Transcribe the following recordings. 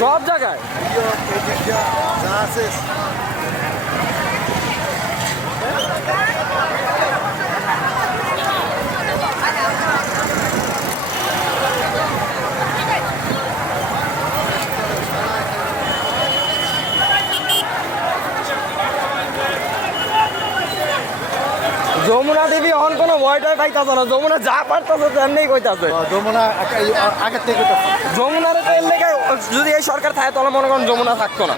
সব জায়গায় যা আছে যমুনা দেবী এখন কোনো ভয়টা খাইতেছে না, যমুনা যা পারতেছে তেমনি কইতাছে। যমুনা আগের থেকে যমুনার তো এর লেগে যদি এই সরকার থাকে তাহলে মনে করেন যমুনা থাকতো না।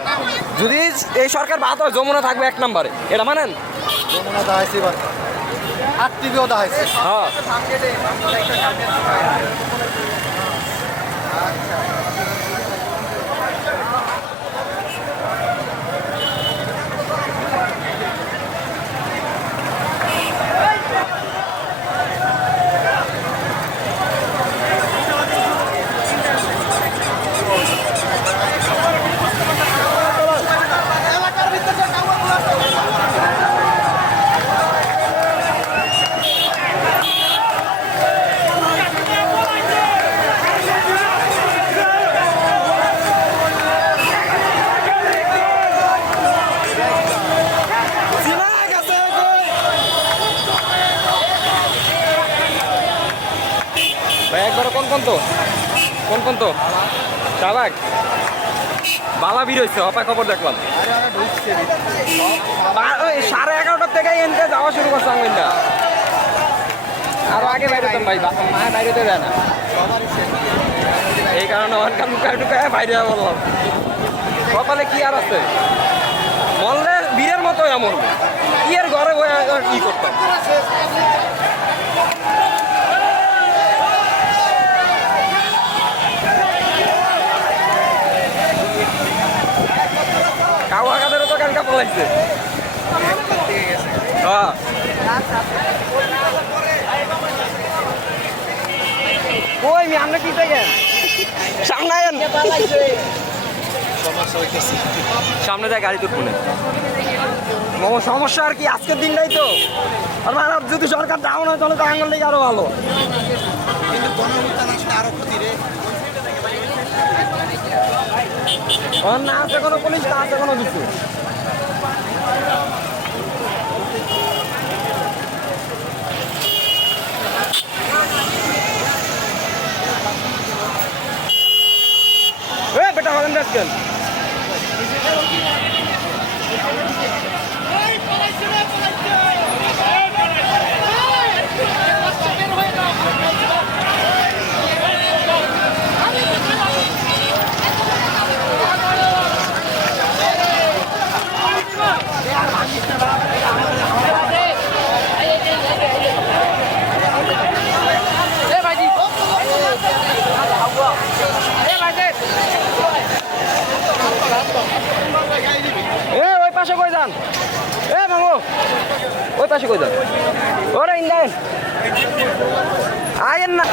যদি এই সরকার বাদ হয় যমুনা থাকবে এক নম্বরে, এটা মানেন? যমুনা দাঁড়াইছে এবার আর টিভিও দাঁড়াইছে। হ্যাঁ ভাই একবার কোন তো শাহবাগ বালা ভিড় হয়েছে, অপায় খবর দেখলাম 11:30 থেকে এনতে যাওয়া শুরু করছে আঙ্গুলটা। আরো আগে বাইরে হতাম ভাই, মায়ের বাইরে তো যায় না, এই কারণে অনকাম ঢুকায় বাইরে বললাম। কপালে কি আর আছে, মরলে বীরের মতো এমন কি এর ঘরে বয়ে কি করতাম। কাওয়াকাদেরও তো কালকা পলাইছে। হ্যাঁ কই মি আমরা কি থেকে সামনে আয়েন, সামনে যায় গাড়ি তুলবো না। সমস্যা আর কি আজকের দিনটাই তো, আর মানে যদি সরকার ডাউন হয় তাহলে তো আঙুল লেগে আরো ভালো। না আছে কোনো পুলিশ, না আছে কোনো কিছু। বেটা হলেন দেখছেন ওই পাশে কই যান, মামু ওই পাশে কই যান, ওরা ইন্ডিয়ান আয়েন না।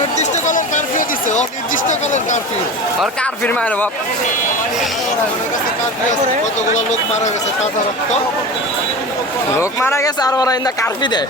নির্দিষ্ট কালার কারফিউ দিছে, অনির্দিষ্ট কালার কারফিউ। আর কারফিউ মারে বাপ, কতগুলো লোক মারা গেছে, তাজা রক্ত লোক মারা গেছে আর ওরা ইন্দা কারফিউ দেয়।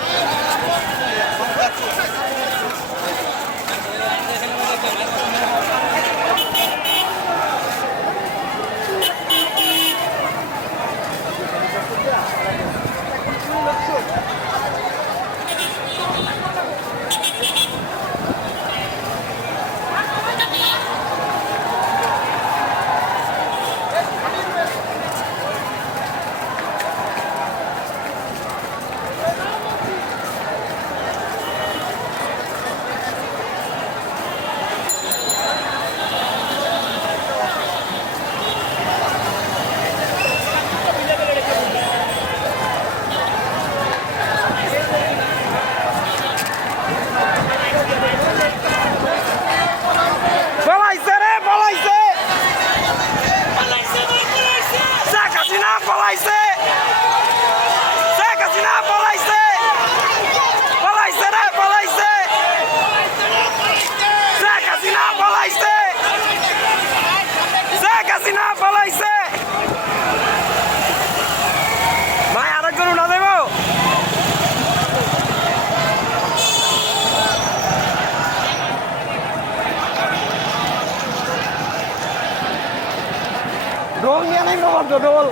মারছো ডবল।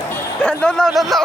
দৌড় দাও দৌড় দাও।